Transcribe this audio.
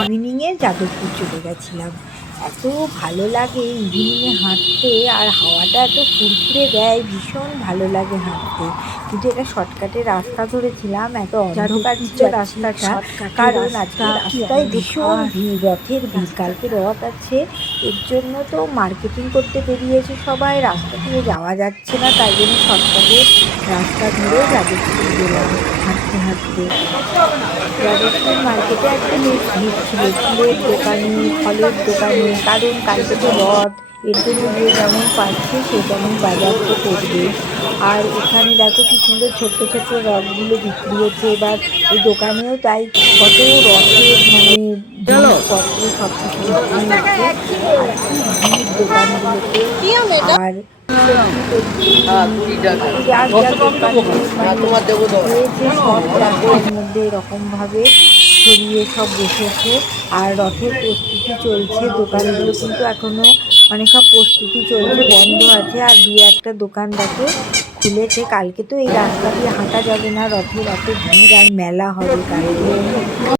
ইভিনিংয়ে যাদবপুর চলে গেছিলাম। এত ভালো লাগে ইভিনিংয়ে হাঁটতে, আর হাওয়াটা এত ফুরফুরে দেয়, ভীষণ ভালো লাগে হাঁটতে। কিন্তু এটা শর্টকাটের রাস্তা ধরেছিলাম, এত অন্ধকার ছিল রাস্তাটা, কারণ আজকে রাস্তায় ভীষণ ভিড়, রথের ভিড়, কালকে রথ আছে। এর জন্য তো মার্কেটিং করতে বেরিয়েছে সবাই, রাস্তা দিয়ে যাওয়া যাচ্ছে না, তাই জন্য শর্টকাটে রাস্তা ধরে যাদবপুর গেলাম হাঁটতে হাঁটতে। যাদবপুর মার্কেটে আজকে বেশ ভিড় ছিল, ফুলের দোকানে, ফলের দোকানে, কারণ কালকে তো রথ, এর জন্য যে যেমন পাচ্ছে সে তেমন বাজার তো করবে। আর এখানে দেখো কি সুন্দর ছোট্ট ছোট্ট রথগুলো বিক্রি হচ্ছে, এবার এই দোকানেও তাই কত রথের জিনিসপত্র সব কিছু বিক্রি হচ্ছে। আর কি ভিড় দোকানগুলোতে, আর সত্যি সত্যি যার যার দোকানে হয়েছে সব রাস্তার মধ্যে এরকমভাবে ছড়িয়ে সব বসেছে। আর রথের প্রস্তুতি চলছে, দোকানগুলো কিন্তু এখনো সব প্রস্তুতি চলছে, বন্ধ আছে। আর দু একটা দোকান দেখো খুলেছে। কালকে তো এই রাস্তা দিয়ে হাঁটা যাবে না, রথের এত ভিড়, আর মেলা হবে কালকে।